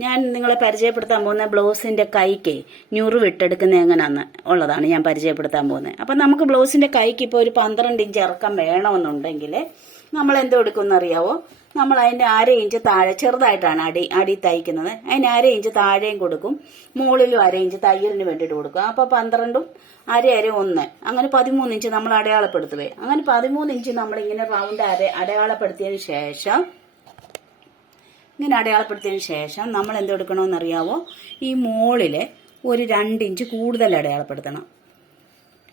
ഞാൻ നിങ്ങളെ പരിചയപ്പെടുത്താൻ പോകുന്ന ബ്ലൗസിന്റെ കൈക്ക് ഞൂറ് വിട്ടെടുക്കുന്ന എങ്ങനെയാന്ന് ഉള്ളതാണ് ഞാൻ പരിചയപ്പെടുത്താൻ പോകുന്നത്. അപ്പം നമുക്ക് ബ്ലൗസിന്റെ കൈക്ക് ഇപ്പോൾ ഒരു പന്ത്രണ്ട് ഇഞ്ച് ഇറക്കം വേണമെന്നുണ്ടെങ്കിൽ നമ്മൾ എന്ത് കൊടുക്കുമെന്ന് അറിയാവോ? നമ്മൾ അതിന്റെ അര ഇഞ്ച് താഴെ ചെറുതായിട്ടാണ് അടി അടി തയ്ക്കുന്നത്. അതിന് അര ഇഞ്ച് താഴെയും കൊടുക്കും. മുകളിലും അര ഇഞ്ച് തയ്യലിന് വേണ്ടിയിട്ട് കൊടുക്കും. അപ്പോൾ പന്ത്രണ്ടും അര അര ഒന്ന്. അങ്ങനെ പതിമൂന്ന് ഇഞ്ച് നമ്മൾ അടയാളപ്പെടുത്തുവേ. അങ്ങനെ പതിമൂന്ന് ഇഞ്ച് നമ്മൾ ഇങ്ങനെ റൗണ്ട് അര അടയാളപ്പെടുത്തിയതിന് ശേഷം ഇങ്ങനെ അടയാളപ്പെടുത്തിയതിന് ശേഷം നമ്മൾ എന്തെടുക്കണമെന്ന് അറിയാവോ ഈ മോളിൽ ഒരു രണ്ടിഞ്ച് കൂടുതൽ അടയാളപ്പെടുത്തണം.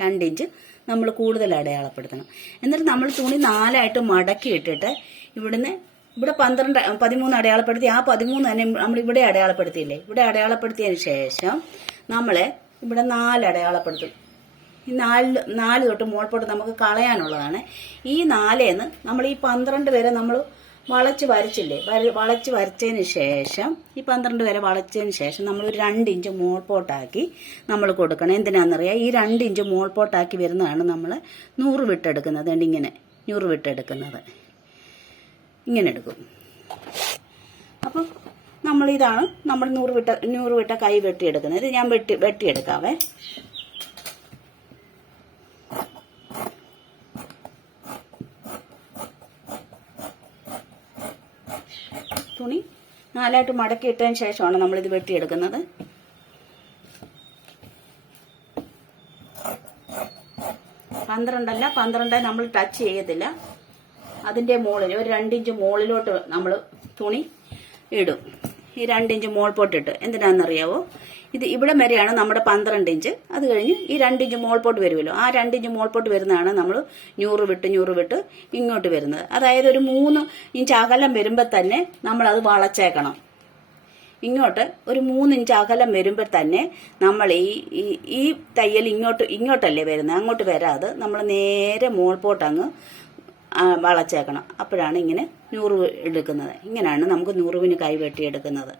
രണ്ടിഞ്ച് നമ്മൾ കൂടുതൽ അടയാളപ്പെടുത്തണം. എന്നിട്ട് നമ്മൾ തുണി നാലായിട്ട് മടക്കി ഇട്ടിട്ട് ഇവിടുന്ന് ഇവിടെ പന്ത്രണ്ട് പതിമൂന്ന് അടയാളപ്പെടുത്തി. ആ പതിമൂന്ന് തന്നെ നമ്മൾ ഇവിടെ അടയാളപ്പെടുത്തിയില്ലേ? ഇവിടെ അടയാളപ്പെടുത്തിയതിന് ശേഷം നമ്മൾ ഇവിടെ നാല് അടയാളപ്പെടുത്തും. ഈ നാല് നാല് തൊട്ട് മുകൾപ്പോട്ട് നമുക്ക് കളയാനുള്ളതാണ്. ഈ നാലേന്ന് നമ്മൾ ഈ പന്ത്രണ്ട് വരെ നമ്മൾ വളച്ച് വരച്ചില്ലേ? വര- വളച്ച് വരച്ചതിന് ശേഷം ഈ പന്ത്രണ്ട് വരെ വളച്ചതിന് ശേഷം നമ്മൾ ഒരു രണ്ട് ഇഞ്ച് മോൾ മോൾപോട്ടാക്കി നമ്മൾ കൊടുക്കണം. എന്തിനാണെന്നറിയാം ഈ രണ്ട് ഇഞ്ച് മോൾ മോൾപോട്ടാക്കി വരുന്നതാണ് നമ്മൾ നൂറ് വിട്ടെടുക്കുന്നത്. ഇങ്ങനെ നൂറ് വിട്ടെടുക്കുന്നത്. ഇങ്ങനെ എടുക്കും. അപ്പം നമ്മളിതാണ് നമ്മൾ നൂറ് വിട്ട നൂറ് വിട്ട കൈ വെട്ടിയെടുക്കുന്നത്. ഇത് ഞാൻ വെട്ടി വെട്ടിയെടുക്കാവേ. തുണി നാലായിട്ട് മടക്കി ഇട്ടതിന് ശേഷമാണ് നമ്മളിത് വെട്ടിയെടുക്കുന്നത്. പന്ത്രണ്ടല്ല പന്ത്രണ്ട് നമ്മൾ ടച്ച് ചെയ്യത്തില്ല. അതിന്റെ മുകളിൽ ഒരു രണ്ടിഞ്ച് മുകളിലോട്ട് നമ്മൾ തുണി ഇടും. ഈ രണ്ട് ഇഞ്ച് മോൾ പോട്ടിട്ട് എന്തിനാണെന്നറിയാവോ? ഇത് ഇവിടെ വരെയാണ് നമ്മുടെ പന്ത്രണ്ട് ഇഞ്ച്. അത് കഴിഞ്ഞ് ഈ രണ്ട് ഇഞ്ച് മോൾ പോട്ട് വരുമല്ലോ. ആ രണ്ട് ഇഞ്ച് മോൾ പോട്ട് വരുന്നതാണ് നമ്മൾ ഞൂറ് വിട്ട് ഞൂറ് വിട്ട് ഇങ്ങോട്ട് വരുന്നത്. അതായത് ഒരു മൂന്ന് ഇഞ്ച് അകലം വരുമ്പോൾ തന്നെ നമ്മൾ അത് വളച്ചേക്കണം. ഇങ്ങോട്ട് ഒരു മൂന്ന് ഇഞ്ച് അകലം വരുമ്പോൾ തന്നെ നമ്മൾ ഈ ഈ- തയ്യൽ ഇങ്ങോട്ട് ഇങ്ങോട്ടല്ലേ വരുന്നത്? അങ്ങോട്ട് വരാതെ നമ്മൾ നേരെ മോൾ പോട്ട് അങ്ങ് വളച്ചേക്കണം. അപ്പോഴാണ് ഇങ്ങനെ നൂറ് എടുക്കുന്നത്. ഇങ്ങനെയാണ് നമുക്ക് നൂറുവിന് കൈവെട്ടി വെട്ടിയെടുക്കുന്നത്.